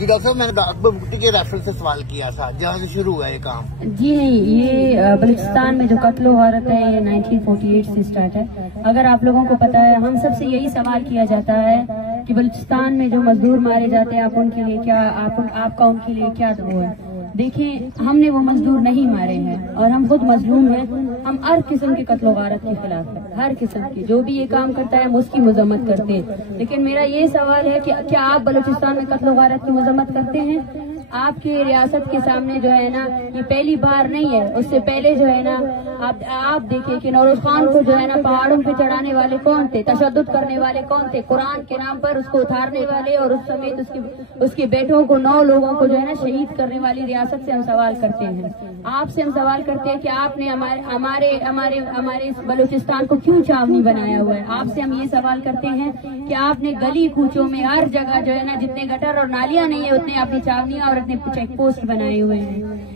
जी doctor साहब, मैंने अकबर भुट्टी के रेफरेंस से सवाल किया था, जहाँ से शुरू हुआ ये काम। जी नहीं, ये बलूचिस्तान में जो कत्ल वारत है ये 1948 से स्टार्ट है। अगर आप लोगों को पता है, हम सबसे यही सवाल किया जाता है कि बलूचिस्तान में जो मजदूर मारे जाते हैं, आप उनके लिए क्या, आपका उनके लिए क्या वो है। देखिए, हमने वो मजदूर नहीं मारे हैं और हम खुद मजलूम हैं। हम हर किस्म के कत्ल वारत के खिलाफ है, हर किस्म की। जो भी ये काम करता है हम उसकी मजम्मत करते हैं। लेकिन मेरा ये सवाल है कि क्या आप बलूचिस्तान में कत्ल वारत की मजम्मत करते हैं? आपके रियासत के सामने जो है ना, ये पहली बार नहीं है। उससे पहले जो है ना, आप देखिए कि नौरोज खान को जो है ना पहाड़ों पे चढ़ाने वाले कौन थे, तशद्दुद करने वाले कौन थे, कुरान के नाम पर उसको उतारने वाले और उस समेत उसके बेटों को 9 लोगों को जो है ना शहीद करने वाली रियासत से हम सवाल करते हैं। आपसे हम सवाल करते हैं कि आपने हमारे बलूचिस्तान को क्यों छावनी बनाया हुआ है। आपसे हम ये सवाल करते हैं कि आपने गली कूचों में हर जगह जो है ना, जितने गटर और नालियां नहीं है उतने अपनी छावनियां और अपने चेक पोस्ट बनाए हुए हैं।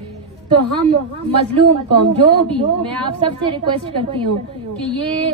तो हम मजलूम कौम जो भी, मैं आप सबसे रिक्वेस्ट करती हूँ कि ये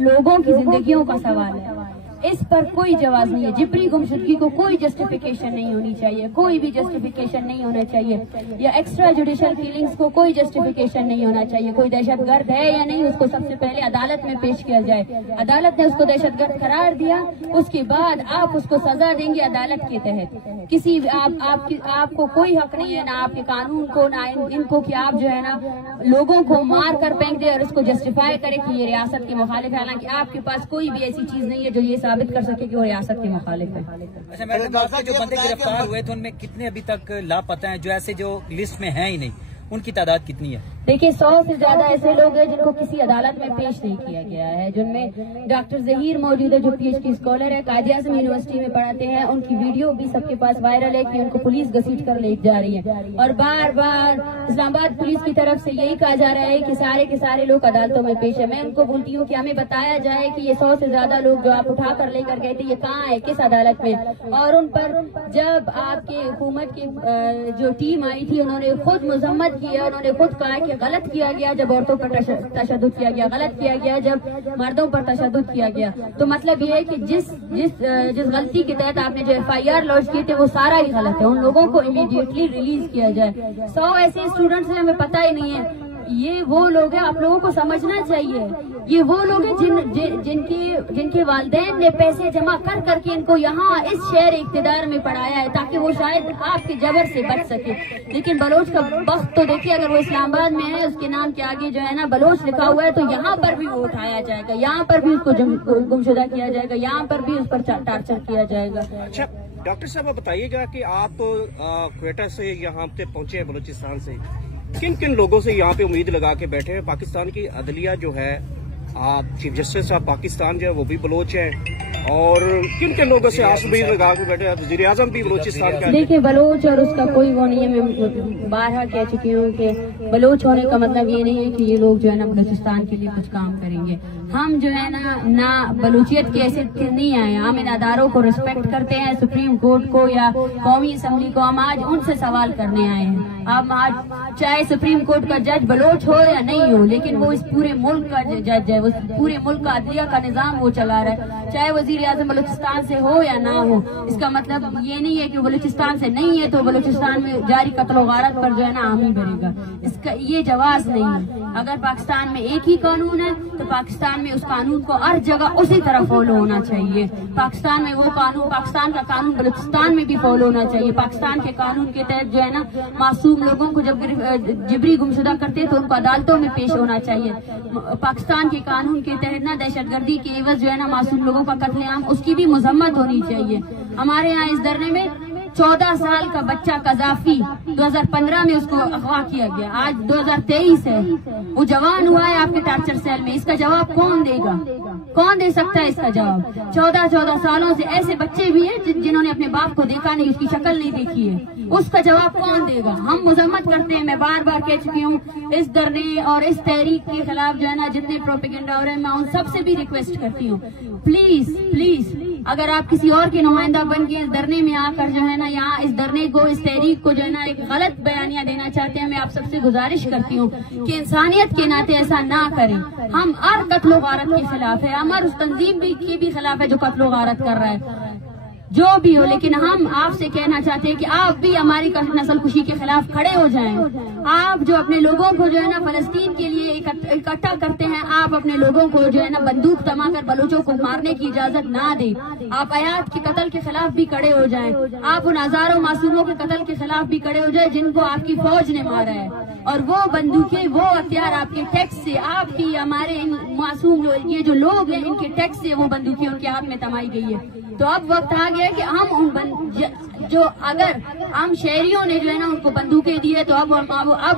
लोगों की जिंदगियों का सवाल है, इस पर कोई जवाब नहीं है। जिब्री गुमशुदगी को कोई जस्टिफिकेशन नहीं होनी चाहिए, कोई भी जस्टिफिकेशन नहीं होना चाहिए, या एक्स्ट्रा जुडिशियल किलिंग्स को कोई जस्टिफिकेशन नहीं होना चाहिए। कोई दहशतगर्द है या नहीं, उसको सबसे पहले अदालत में पेश किया जाए। अदालत ने उसको दहशतगर्द करार दिया, उसके बाद आप उसको सजा देंगे अदालत के तहत। किसी आपको कोई हक नहीं है, ना आपके कानून को, ना इनको, कि आप जो है ना लोगों को मार कर फेंक दे और उसको जस्टिफाई करे कि ये रियासत के मुखालिफ है। हालांकि आपके पास कोई भी ऐसी चीज नहीं है जो ये साबित कर सके कि वो रियासत के मुखालिफ है। अच्छा मैडम, जो बंदे गिरफ्तार हुए थे उनमें कितने अभी तक लापता हैं, जो ऐसे जो लिस्ट में हैं ही नहीं, उनकी तादाद कितनी है? देखिए, 100 से ज्यादा ऐसे लोग हैं जिनको किसी अदालत में पेश नहीं किया गया है, जिनमें डॉक्टर जहीर मौजूद है जो PhD स्कॉलर है, कायदे आज़म यूनिवर्सिटी में पढ़ाते हैं। उनकी वीडियो भी सबके पास वायरल है कि उनको पुलिस घसीट कर ले जा रही है। और बार बार इस्लामाबाद पुलिस की तरफ से यही कहा जा रहा है कि सारे के सारे लोग अदालतों में पेश है। मैं उनको बोलती हूँ कि हमें बताया जाए कि ये 100 से ज्यादा लोग जो आप उठा कर लेकर गए थे, ये कहाँ है, किस अदालत में। और उन पर जब आपके हुकूमत की जो टीम आई थी, उन्होंने खुद मजम्मत किया, उन्होंने खुद कहा कि गलत किया गया जब औरतों पर तशद्दुद किया गया, गलत किया गया जब मर्दों पर तशद्दुद किया गया। तो मतलब ये है कि जिस गलती के तहत आपने जो FIR लॉन्च किए थे वो सारा ही गलत है। उन लोगों को इमीडिएटली रिलीज किया जाए। 100 ऐसे स्टूडेंट्स हैं, हमें पता ही नहीं है। ये वो लोग हैं, आप लोगों को समझना चाहिए, ये वो लोग हैं जिनके वालिदैन ने पैसे जमा कर करके इनको यहाँ इस शहर इख्तिदार में पढ़ाया है ताकि वो शायद आपके जबर से बच सके। लेकिन बलोच का वक्त तो देखिए, अगर वो इस्लामाबाद में है, उसके नाम के आगे जो है ना बलोच लिखा हुआ है, तो यहाँ पर भी वो उठाया जाएगा, यहाँ पर भी उसको गुमशुदा किया जाएगा, यहाँ पर भी उस पर टार्चर किया जाएगा। अच्छा डॉक्टर साहब, आप बताइएगा कि आप क्वेटा से यहाँ पे पहुंचे हैं, बलूचिस्तान से, किन किन लोगों से यहाँ पे उम्मीद लगा के बैठे हैं? पाकिस्तान की अदलिया जो है, आप चीफ जस्टिस साहब पाकिस्तान जो है वो भी बलोच है, और किन किन लोगों से आस उम्मीद लगा के बैठे हैं? वज़ीर आज़म भी बलूचिस्तान का। देखिए, बलोच और उसका कोई वो नहीं है। मैं बारहा कह चुकी हूँ कि बलोच होने का मतलब ये नहीं है कि ये लोग जो है ना बलूचिस्तान के लिए कुछ काम करेंगे। हम जो है ना बलूचियत के ऐसे नहीं आए, हम इन अदारों को रिस्पेक्ट करते हैं, सुप्रीम कोर्ट को या कौमी असम्बली को। हम आज उनसे सवाल करने आए हैं। हम आज, चाहे सुप्रीम कोर्ट का जज बलोच हो या नहीं हो, लेकिन वो इस पूरे मुल्क का जज है, वो पूरे मुल्क का अदलिया का निजाम वो चला रहा है, चाहे वज़ीर आज़म बलूचिस्तान से हो या ना हो। इसका मतलब ये नहीं है कि बलूचिस्तान से नहीं है तो बलूचिस्तान में जारी कत्ल गारत पर जो है ना हामी भरेगा। इसका ये जवाब नहीं है। अगर पाकिस्तान में एक ही कानून है तो पाकिस्तान में उस कानून को हर जगह उसी तरह फॉलो होना चाहिए। पाकिस्तान में वो कानून, पाकिस्तान का कानून बलूचिस्तान में भी फॉलो होना चाहिए। पाकिस्तान के कानून के तहत जो है ना मासूम लोगों को जब जिबरी गुमशुदा करते हैं तो उनको अदालतों में पेश होना चाहिए। पाकिस्तान के कानून के तहत ना दहशतगर्दी के एवज जो है ना मासूम लोगों का कत्लेआम, उसकी भी मजम्मत होनी चाहिए। हमारे यहाँ इस धरने में 14 साल का बच्चा कजाफी 2015 में उसको अगवा किया गया, आज 2023 है, वो जवान हुआ है आपके टार्चर सेल में। इसका जवाब कौन देगा? कौन दे सकता है इसका जवाब? 14 सालों से ऐसे बच्चे भी हैं जिन्होंने अपने बाप को देखा नहीं, उसकी शक्ल नहीं देखी है, उसका जवाब कौन देगा? हम मजम्मत करते हैं, मैं बार बार कह चुकी हूँ, इस धरने और इस तहरीक के खिलाफ जो है ना जितने प्रोपेगेंडा हो रहे हैं, मैं उन सबसे भी रिक्वेस्ट करती हूँ, प्लीज प्लीज अगर आप किसी और के नुमाइंदा बन के इस धरने में आकर जो है ना यहाँ इस धरने को, इस तहरीक को जो है ना एक गलत बयानियां देना चाहते हैं, मैं आप सबसे गुजारिश करती हूँ कि इंसानियत के नाते ऐसा ना करें। हम हर कत्लो गारत के खिलाफ है, हम हर उस तंजीम के भी खिलाफ है जो कत्लो गारत कर रहा है। जो भी हो, लेकिन हम आपसे कहना चाहते हैं कि आप भी हमारी नस्ल कुशी के खिलाफ खड़े हो जाएं। आप जो अपने लोगों को जो है ना फलस्तीन के लिए इकट्ठा करते हैं, आप अपने लोगों को जो है ना बंदूक थमाकर बलूचों को मारने की इजाजत ना दें। आप आयात के कत्ल के खिलाफ भी खड़े हो जाएं। आप उन हजारों मासूमों के कत्ल के खिलाफ भी खड़े हो जाए जिनको आपकी फौज ने मारा है, और वो बंदूकें, वो हथियार आपके टैक्स से, आपकी हमारे इन मासूम ये जो लोग हैं इनके टैक्स से वो बंदूकें उनके हाथ में थमाई गई है। तो अब वक्त आ गया कि हम जो अगर हम शहरियों ने जो है ना उनको बंदूकें दी है, तो अब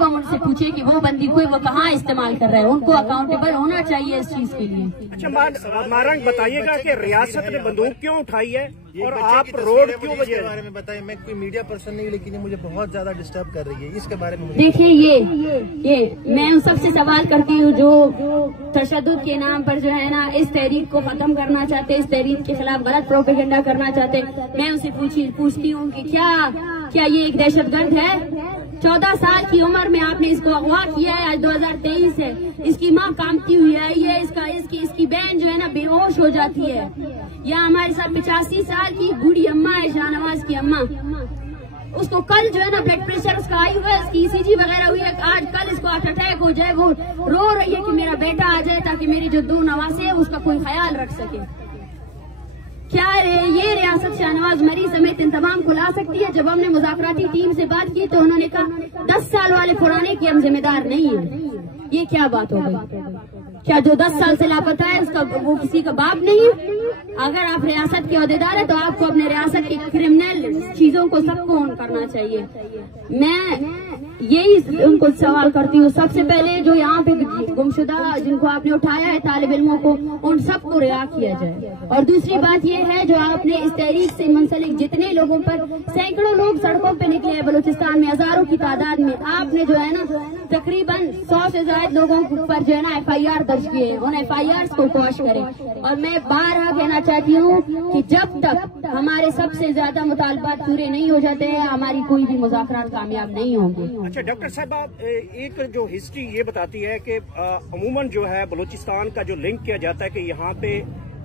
हम उनसे पूछे कि वो बंदूकें वो कहाँ इस्तेमाल कर रहे हैं। उनको अकाउंटेबल होना चाहिए इस चीज के लिए। अच्छा मारंग, बताइएगा कि रियासत ने बंदूक क्यों उठाई है और आप रोड क्यों बजे? इसके बारे में बताइए। मैं कोई मीडिया पर्सन नहीं, लेकिन ये मुझे बहुत ज्यादा डिस्टर्ब कर रही है, इसके बारे में देखिए। ये मैं उन सबसे सवाल करती हूँ जो तशद्दुद के नाम पर जो है ना इस तहरीक को खत्म करना चाहते, इस तहरीक के खिलाफ गलत प्रोपेगेंडा करना चाहते। मैं उनसे पूछती हूँ कि क्या ये एक दहशतगर्द है? 14 साल की उम्र में आपने इसको अगवा किया है। आज 2023 है, इसकी माँ कामती हुई है, ये इसकी बहन जो है ना बेहोश हो जाती है। या हमारे साथ 85 साल की बूढ़ी अम्मा है, शाहनवाज की अम्मा, उसको कल जो है ना ब्लड प्रेशर उसका आई हुआ है, उसकी ECG वगैरह हुई है, आज कल इसको हार्ट अटैक हो जाए। वो रो रही है कि मेरा बेटा आ जाए ताकि मेरी जो 2 नवासे है उसका कोई ख्याल रख सके। क्या ये रियासत शाहनवाज मरीज समेत इन तमाम को ला सकती है? जब हमने मुज़ाकराती टीम से बात की तो उन्होंने कहा 10 साल वाले पुराने के हम जिम्मेदार नहीं है। ये क्या बात हो गई? क्या जो 10 साल से लापता है उसका वो किसी का बाप नहीं है? अगर आप रियासत के अहदेदार है तो आपको अपने रियासत की क्रिमिनल चीजों को सबको ऑन करना चाहिए। मैं यही उनको सवाल करती हूँ, सबसे पहले जो यहाँ पे गुमशुदा जिनको आपने उठाया है तालिब इल्मों को, उन सबको रिहा किया जाए। और दूसरी बात यह है जो आपने इस तहरीक से मुंसलिक जितने लोगों पर, सैकड़ों लोग सड़कों पे निकले हैं बलूचिस्तान में, हजारों की तादाद में, आपने जो है ना तकरीबन 100 से ज्यादा लोगों पर जो है ना FIR दर्ज किए, उन FIR को क्वाश करें। और मैं बारहा कहना चाहती हूँ कि जब तक हमारे सबसे ज्यादा मुतालबात पूरे नहीं हो जाते हैं, हमारी कोई भी मुज़ाकरात कामयाब नहीं होंगे। अच्छा डॉक्टर साहब, एक जो हिस्ट्री ये बताती है कि अमूमन जो है बलूचिस्तान का जो लिंक किया जाता है कि यहाँ पे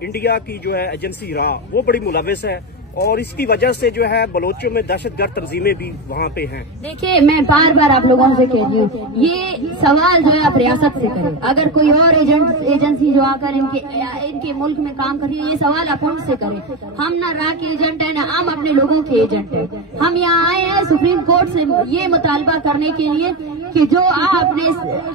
इंडिया की जो है एजेंसी रहा वो बड़ी मुलविस है, और इसकी वजह से जो है बलोचों में दहशतगर्द तंजीमें भी वहाँ पे हैं। देखिए, मैं बार बार आप लोगों से कहती हूँ, ये सवाल जो है आप रियासत से करें। अगर कोई और एजेंसी जो आकर इनके मुल्क में काम कर रही है, ये सवाल आप उनसे करें। हम ना रा के एजेंट है, ना हम अपने लोगों के एजेंट है। हम यहाँ आए हैं सुप्रीम कोर्ट से ये मुतालबा करने के लिए कि जो आपने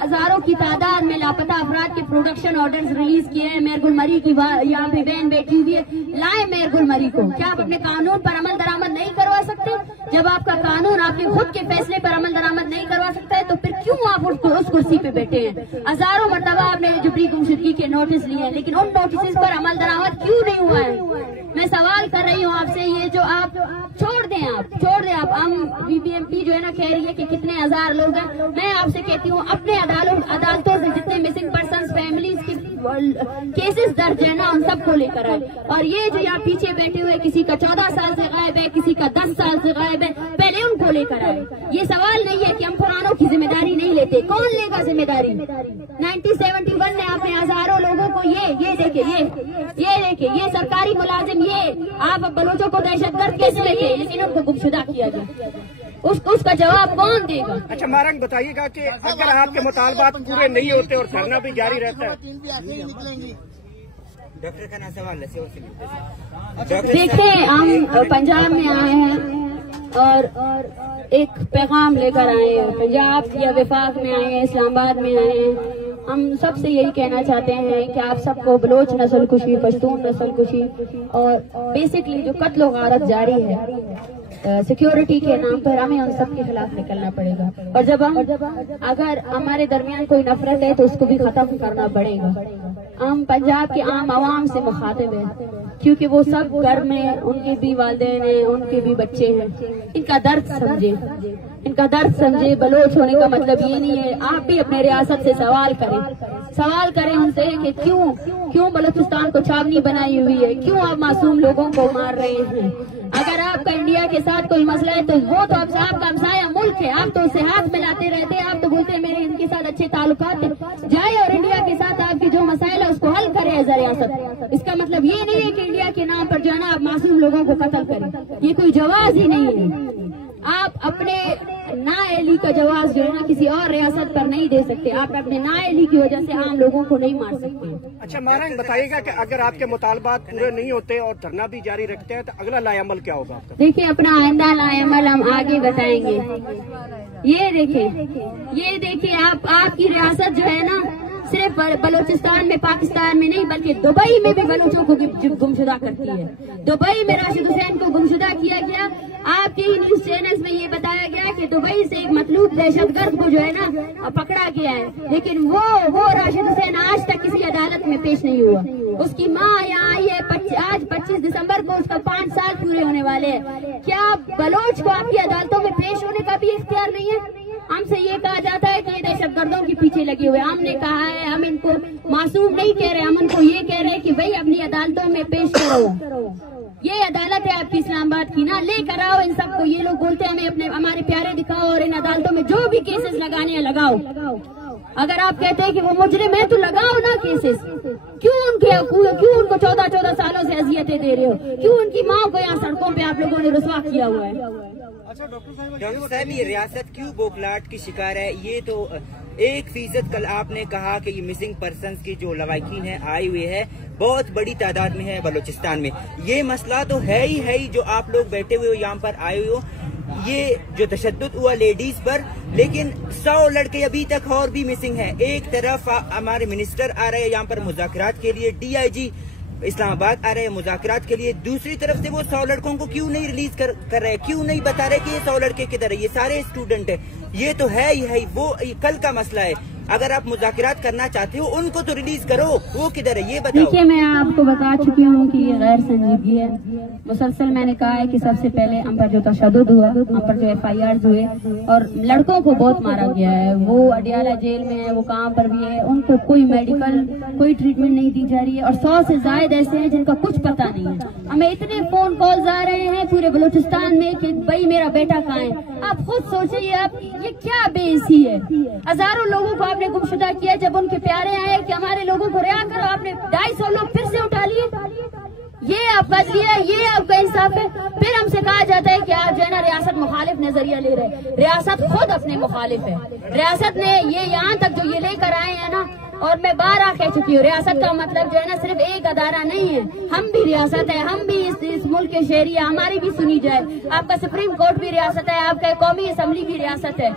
हजारों की तादाद में लापता अफराद के प्रोडक्शन ऑर्डर्स रिलीज किए हैं, मेयर गुलमरी की यहाँ पे बहन बैठी हुई है, लाए मेयर गुलमरी को। क्या आप अपने कानून पर अमल दरामद नहीं करवा सकते? जब आपका कानून आपके खुद के फैसले पर अमल दरामद नहीं करवा सकता है तो फिर क्यों आप उस कुर्सी पे बैठे हैं? हजारों मरतबा आपने जुबरी गुमशुदगी के नोटिस लिए हैं, लेकिन उन नोटिस पर अमल दरामद क्यों नहीं हुआ है? मैं सवाल कर रही हूँ आपसे, ये जो आप छोड़ दें आप हम BBMP जो है ना कह रही है कि कितने हजार लोग हैं। मैं आपसे कहती हूँ अपने अदालतों से जितने मिसिंग पर्सन फैमिलीज के केसेस दर्ज है ना उन सबको लेकर आए। और ये जो यहाँ पीछे बैठे हुए, किसी का 14 साल से गायब है, किसी का 10 साल से गायब है, पहले उनको लेकर आए। ये सवाल नहीं है कि हम पुरानों की जिम्मेदारी नहीं लेते। कौन लेगा जिम्मेदारी? 1971 में आपने हजारों लोगों को ये देखिए ये सरकारी मुलाजिम, ये आप बलोचों को दहशतगर्द कैसे लेते, लेकिन उनको गुमशुदा किया जाए, उसका जवाब कौन देगा? अच्छा मारंग, बताइएगा कि अगर आपके मुतालबात पूरे नहीं होते और धरना भी जारी रहता है। डॉक्टर का ना सवाल देखिए, हम पंजाब में आए हैं और एक पैगाम लेकर आए हैं। पंजाब या वफाक में आए हैं, इस्लामाबाद में आए हैं। हम सबसे यही कहना चाहते हैं कि आप सबको बलोच नस्ल कुशी, पश्तून नस्ल कुशी और बेसिकली जो कत्ल और गारत जारी है सिक्योरिटी के नाम पर, हमें उन सब के खिलाफ निकलना पड़ेगा। और जब अगर हमारे दरमियान कोई नफरत है तो उसको भी खत्म करना पड़ेगा। हम पंजाब के आम आवाम से मुखातिब हैं क्योंकि वो सब घर में उनके भी वालिदैन हैं, उनके भी बच्चे हैं। इनका दर्द समझे। बलोच होने का मतलब ये नहीं है। आप भी अपने रियासत से सवाल करें उनसे कि क्यों बलूचिस्तान को छावनी बनाई हुई है, क्यों आप मासूम लोगों को मार रहे हैं। अगर आपका इंडिया के साथ कोई मसला है तो वो तो आपका हमसाया मुल्क है, आप तो उससे हाथ मिलाते रहते हैं, आप तो बोलते हैं मेरे इनके साथ अच्छे ताल्लुकात हैं। जाए और इंडिया के साथ आपके जो मसाइल है उसको हल करे एज अ रियासत। इसका मतलब ये नहीं है कि इंडिया के नाम पर जो है ना आप मासूम लोगों को कत्ल करें, ये कोई जवाब ही नहीं है। आप अपने नाअहली का जवाब जो है ना किसी और रियासत पर नहीं दे सकते। आप अपने नाअहली की वजह से आम लोगों को नहीं मार सकते। अच्छा महाराज बताइएगा कि अगर आपके मुतालबात पूरे नहीं होते और धरना भी जारी रखते हैं तो अगला लाएअमल क्या होगा आपका? देखिए, अपना आइंदा लाएअमल हम आगे बताएंगे। ये देखिए आपकी रियासत जो है ना सिर्फ बलूचिस्तान में, पाकिस्तान में नहीं बल्कि दुबई में भी बलूचों को गुमशुदा करती है। दुबई में राशिद हुसैन को गुमशुदा किया गया। आपके ही न्यूज चैनल्स में ये बताया गया कि दुबई से एक मतलूब दहशतगर्द को जो है ना पकड़ा गया है, लेकिन वो राशिद हुसैन आज तक किसी अदालत में पेश नहीं हुआ। उसकी माँ यहाँ आई है, आज 25 दिसंबर को उसका 5 साल पूरे होने वाले हैं। क्या बलोच को आपकी अदालतों में पेश होने का भी इख्तियार नहीं है? हमसे ये कहा जाता है कि ये दहशतगर्दों के पीछे लगे हुए। हमने कहा है हम इनको मासूम नहीं कह रहे, हम उनको ये कह रहे हैं कि भाई अपनी अदालतों में पेश करो। ये अदालत है आपकी इस्लामाबाद की ना, लेकर आओ इन सबको। ये लोग बोलते हैं हमें हमारे प्यारे दिखाओ और इन अदालतों में जो भी केसेस लगाने हैं लगाओ। अगर आप कहते हैं कि वो मुजरिम है तो लगाओ ना केसेस। क्यों उनको 14 सालों से अजियतें दे रहे हो? क्यों उनकी माँ को यहाँ सड़कों पे आप लोगों ने रुसवा किया हुआ है? अच्छा डॉक्टर साहब, ये रियासत क्यों बौखलाहट की शिकार है? ये तो 1% कल आपने कहा कि ये मिसिंग पर्संस की जो लवाकिन है आई हुई है बहुत बड़ी तादाद में है बलूचिस्तान में। ये मसला तो है ही जो आप लोग बैठे हुए हो यहाँ पर आए हुए हो, ये जो तशद्दुद हुआ लेडीज पर, लेकिन 100 लड़के अभी तक और भी मिसिंग है। एक तरफ हमारे मिनिस्टर आ रहे हैं यहाँ पर मुज़ाकरात के लिए, DIG इस्लामाबाद आ रहे हैं मुज़ाकरात के लिए, दूसरी तरफ से वो 100 लड़कों को क्यों नहीं रिलीज कर रहे, क्यों नहीं बता रहे कि ये 100 लड़के किधर है? ये सारे स्टूडेंट है, ये तो है ही वो कल का मसला है। अगर आप मुज़ाकरात करना चाहते हो उनको तो रिलीज करो, वो किधर है ये बताओ। देखिए, मैं आपको बता चुकी हूँ कि ये गैर संजीदगी है। मुसलसल मैंने कहा है कि सबसे पहले हम पर जो तशद्दुद हुआ, हम पर जो FIRs हुए और लड़कों को बहुत मारा गया है, वो अडियाला जेल में है, वो कहाँ पर भी है, उनको कोई मेडिकल कोई ट्रीटमेंट नहीं दी जा रही है। और 100 से ज्यादा ऐसे हैं जिनका कुछ पता नहीं है। हमें इतने फोन कॉल्स आ रहे हैं पूरे बलूचिस्तान में कि भाई मेरा बेटा कहाँ है। आप खुद सोचिए, आप ये क्या बेइज्जती है। हजारों लोगों को आपने गुमशुदा किया। जब उनके प्यारे आए कि हमारे लोगों को रिहा करो, आपने 250 लोग फिर से उठा लिए। ये आपका अदलिया है, ये आपका इंसाफ है। फिर हमसे कहा जाता है कि आप जो है ना रियासत मुखालिफ नजरिया ले रहे। रियासत खुद अपने मुखालिफ है। रियासत ने ये यहाँ तक जो ये लेकर आए हैं ना, और मैं बार कह चुकी हूँ, रियासत का मतलब जो है ना सिर्फ एक अदारा नहीं है, हम भी रियासत है, हम भी इस मुल्क के शहरी है, हमारी भी सुनी जाए। आपका सुप्रीम कोर्ट भी रियासत है, आपका कौमी असम्बली भी रियासत है।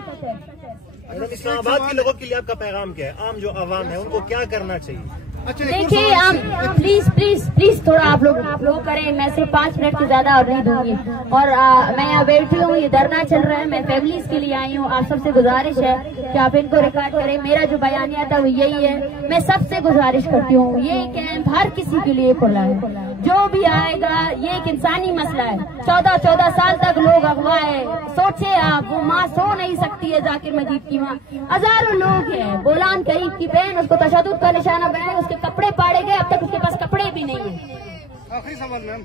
इस्लामाबाद के लोगों के लिए आपका पैगाम क्या है? आम जो आवाम है उनको क्या करना चाहिए? देखिए, हम प्लीज थोड़ा आप लोग करें। मैं सिर्फ 5 मिनट से ज्यादा और नहीं दूंगी। और मैं यहाँ बैठी हूँ, ये धरना चल रहा है, मैं फैमिलीज के लिए आई हूँ। आप सबसे गुजारिश है कि आप इनको रिकॉर्ड करें। मेरा जो बयानिया था वो यही है। मैं सबसे गुजारिश करती हूँ, ये कैंप हर किसी के लिए खुला है, जो भी आएगा। ये एक इंसानी मसला है। 14 साल तक लोग अगवा है। सोचे आप, वो माँ सो नहीं सकती है, जाकिर मजीद की माँ। हजारों लोग हैं। बोलान करीब की बहन, उसको तशद्दुद का निशाना बनाया, उसके कपड़े पाड़े गए, अब तक उसके पास कपड़े भी नहीं है। आखिरी सवाल मैम,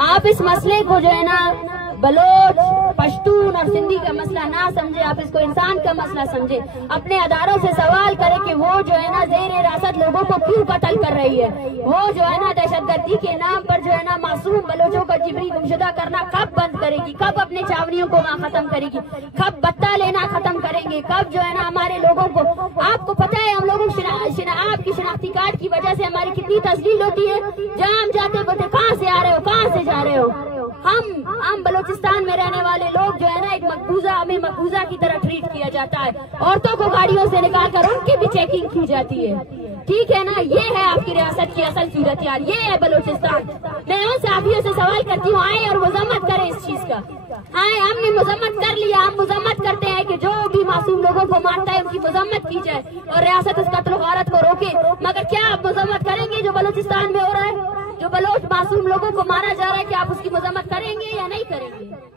आप इस मसले को जो है ना बलोच, पश्तून और सिंधी का मसला ना समझे, आप इसको इंसान का मसला समझे। अपने अदारों से सवाल करें कि वो जो है ना ज़ेर हिरासत लोगों को क्यों कत्ल कर रही है। वो जो है ना दहशतगर्दी के नाम पर जो है ना मासूम बलोचों का जिबरी गुमशुदा करना कब बंद करेगी? कब अपने छावनियों को वहाँ खत्म करेगी? कब बत्ता लेना खत्म करेंगे? कब जो है ना हमारे लोगों को, आपको पता है हम लोगों आपकी शिनाख्ती कार्ड की वजह से हमारी कितनी तस्लील होती है। जहाँ हम जाते बोलते कहाँ से आ रहे हो, कहाँ से जा रहे हो। हम बलूचिस्तान में रहने वाले लोग जो है ना एक हमें मकबूजा की तरह ट्रीट किया जाता है। औरतों को गाड़ियों से निकाल कर उनकी भी चेकिंग की जाती है। ठीक है ना, ये है आपकी रियासत की असल सूरत यार, ये है बलूचिस्तान। मैं उन साथियों से सवाल करती हूँ, आए और मजम्मत करें इस चीज का। आए, हमने मजम्मत कर लिया, हम मजम्मत करते हैं कि जो भी मासूम लोगों को मारता है उनकी मजम्मत की जाए और रियासत इस कत्ल गारत को रोके। मगर क्या आप मजम्मत करेंगे जो बलूचिस्तान में हो रहा है, जो बलोच मासूम लोगों को मारा जा रहा है? क्या आप उसकी मजम्मत करेंगे या नहीं करेंगे?